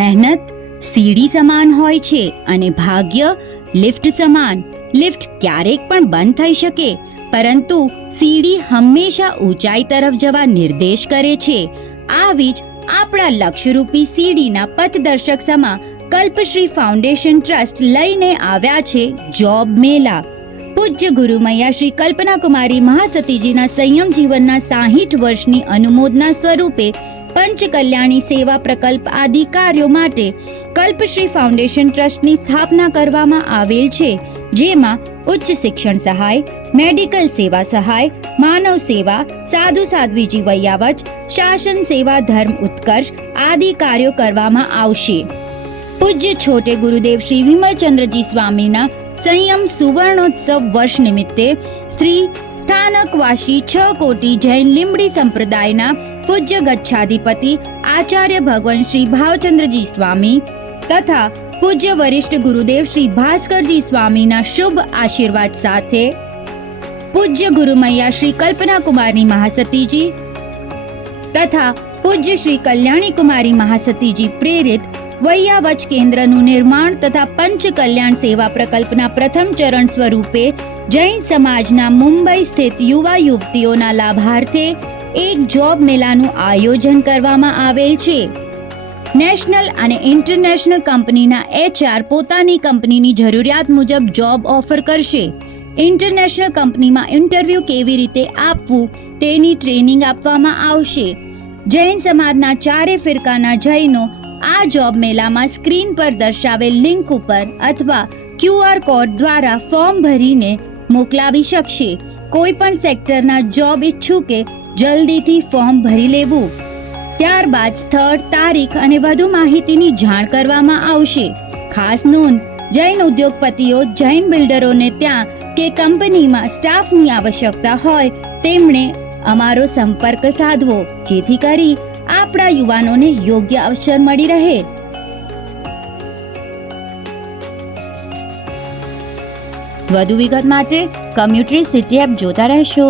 મહેનત સીડી સમાન હોય છે અને ભાગ્ય લિફ્ટ સમાન. લિફ્ટ ક્યારેક પણ બંધ થઈ શકે, પરંતુ સીડી હંમેશા ઊંચાઈ તરફ જવા નિર્દેશ કરે છે. આવી જ આપણા લક્ષ્યરૂપી સીડીના પથદર્શક સમા કલ્પશ્રી ફાઉન્ડેશન ટ્રસ્ટ લઈને આવ્યા છે જોબ મેળા. પૂજ્ય ગુરુમૈયા શ્રી કલ્પના કુમારી મહાસતીજીના સંયમ જીવનના 60 વર્ષની અનુમોદના સ્વરૂપે પંચકલ્યાણી સેવા પ્રકલ્પ આદિ કાર્યો માટે કલ્પશ્રી ફાઉન્ડેશન ટ્રસ્ટની સ્થાપના કરવામાં આવેલ છે, જેમાં ઉચ્ચ શિક્ષણ સહાય, મેડિકલ સેવા સહાય, માનવ સેવા, સાધુ સાધ્વીજી વૈયાવચ, શાસન સેવા, ધર્મ ઉત્કર્ષ આદિ કાર્યો કરવામાં આવશે. પૂજ્ય છોટે ગુરુદેવ શ્રી વિમલચંદ્રજી સ્વામીના સંયમ સુવર્ણોત્સવ વર્ષ નિમિત્તે શ્રી સ્થાનકવાસી 6 કોટી જૈન લીંબડી સંપ્રદાયના પૂજ્ય ગચ્છાધિપતિ આચાર્ય ભગવાન શ્રી ભાવચંદ્રજી સ્વામી તથા પૂજ્ય વરિષ્ઠ ગુરુદેવ શ્રી ભાસ્કરજી સ્વામીના શુભ આશીર્વાદ સાથે પૂજ્ય ગુરુમૈયા શ્રી કલ્પના કુમારી મહાસતીજી તથા પૂજ્ય શ્રી કલ્યાણી કુમારી મહાસતીજી પ્રેરિત વૈયાવચ કેન્દ્રનું નિર્માણ તથા પંચ કલ્યાણ સેવા પ્રકલ્પના પ્રથમ ચરણ સ્વરૂપે જૈન સમાજના મુંબઈ સ્થિત યુવા યુવતીઓના લાભાર્થે એક જોબ મેળાનું આયોજન કરવામાં આવેલ છે. નેશનલ અને ઇન્ટરનેશનલ કંપનીના HR પોતાની કંપનીની જરૂરિયાત મુજબ જોબ ઓફર કરશે. ઇન્ટરનેશનલ કંપનીમાં ઇન્ટરવ્યૂ કેવી રીતે આપવું તેની ટ્રેનિંગ આપવામાં આવશે. જૈન સમાજના 4 ફિરકાના જૈનો આ જોબ મેળામાં સ્ક્રીન પર દર્શાવેલ લિંક ઉપર અથવા QR કોડ દ્વારા ફોર્મ ભરીને મોકલાવી શકશે. કોઈ પણ સેક્ટરના જોબ ઈચ્છુકે જલ્દીથી ફોર્મ ભરી લેવું. ત્યારબાદ સ્થળ, તારીખ અને વધુ માહિતીની જાણ કરવામાં આવશે. ખાસ નોંધ, જૈન ઉદ્યોગપતિઓ જૈન બિલ્ડરોને ત્યાં કે કંપનીમાં સ્ટાફની આવશ્યકતા હોય તેમણે અમારો સંપર્ક સાધવો, જેથી કરી આપણા યુવાનોને યોગ્ય અવસર મળી રહે. વધુ વિગત માટે કમ્યુટરી સિટી એપ જોતા રહેશો.